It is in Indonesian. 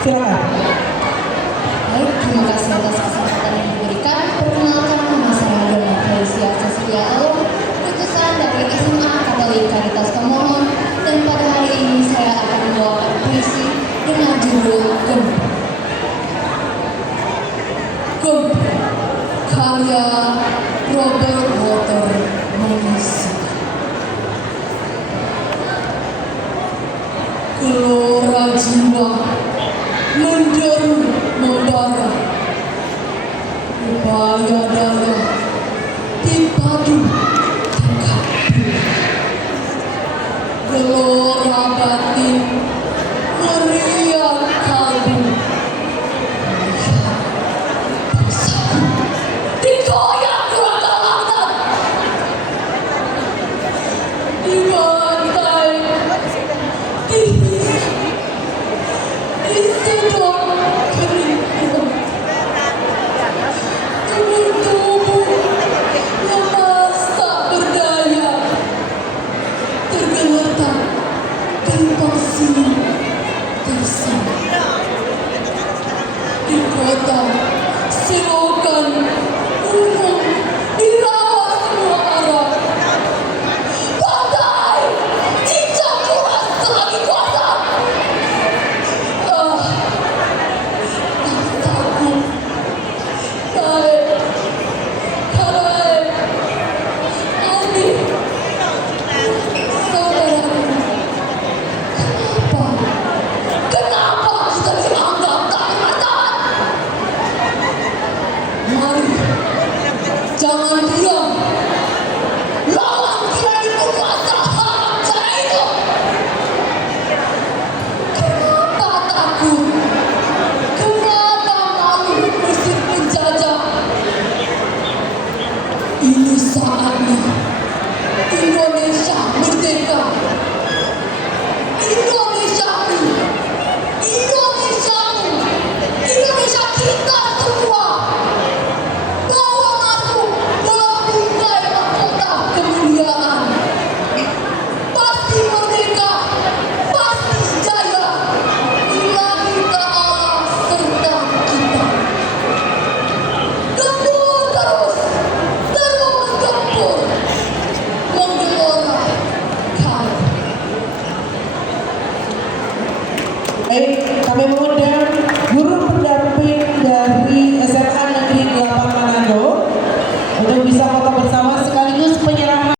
Silakan. Baik, terima kasih atas kesempatan yang diberikan. Perkenalkan, nama saya Dona Felicia Cecilia Alom, lulusan dari SMA Katolik Caritas Tomohon, dan pada hari ini saya akan membawakan puisi dengan judul Gempar. Gempar, karya Robert Walter Manisik. Gelora jiwa menderu membara, upaya darah dipadu tekad bulat, gelora batin meriang kalbu, melihat bangsaku digoyang kerontang-lantan, dibantai, dihisap, disedot